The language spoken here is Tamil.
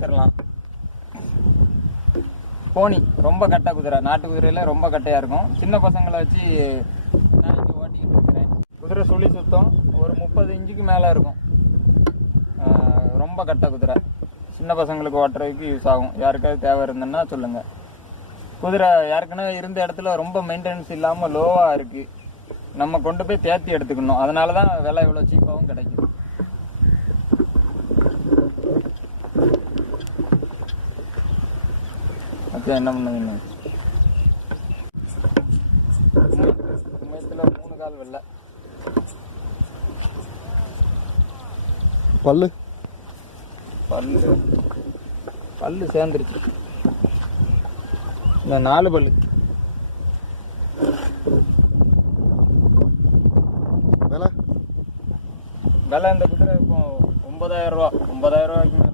வித்துடலாம். போனி ரொம்ப கட்டை குதிரை, நாட்டு குதிரையில ரொம்ப கட்டையாக இருக்கும். சின்ன பசங்களை வச்சு நான் இங்கே ஓட்டிக்கிட்டு இருக்கிறேன். குதிரை சுழி சுத்தம் ஒரு 30 இன்ச்சுக்கு மேலே இருக்கும். ரொம்ப கட்டை குதிரை, சின்ன பசங்களுக்கு ஓட்டுறதுக்கு யூஸ் ஆகும். யாருக்காவது தேவை இருந்ததுன்னா சொல்லுங்கள். குதிரை ஏற்கனவே இருந்த இடத்துல ரொம்ப மெயின்டெனன்ஸ் இல்லாமல் லோவாக இருக்குது. நம்ம கொண்டு போய் தேர்த்தி எடுத்துக்கணும். அதனால தான் விலை இவ்வளோ சீப்பாகவும் கிடைக்குது. ஓகே, என்ன பண்ணுவீங்க? உமயத்தில் 3 கால் வெள்ளை. பல்லு பல்லு பல்லு சேர்ந்துருச்சு. இந்த 4 பல்லு. விலை இந்த குதிரை இப்போ 9,000 ரூபா. 9,000 ரூபாய்க்கு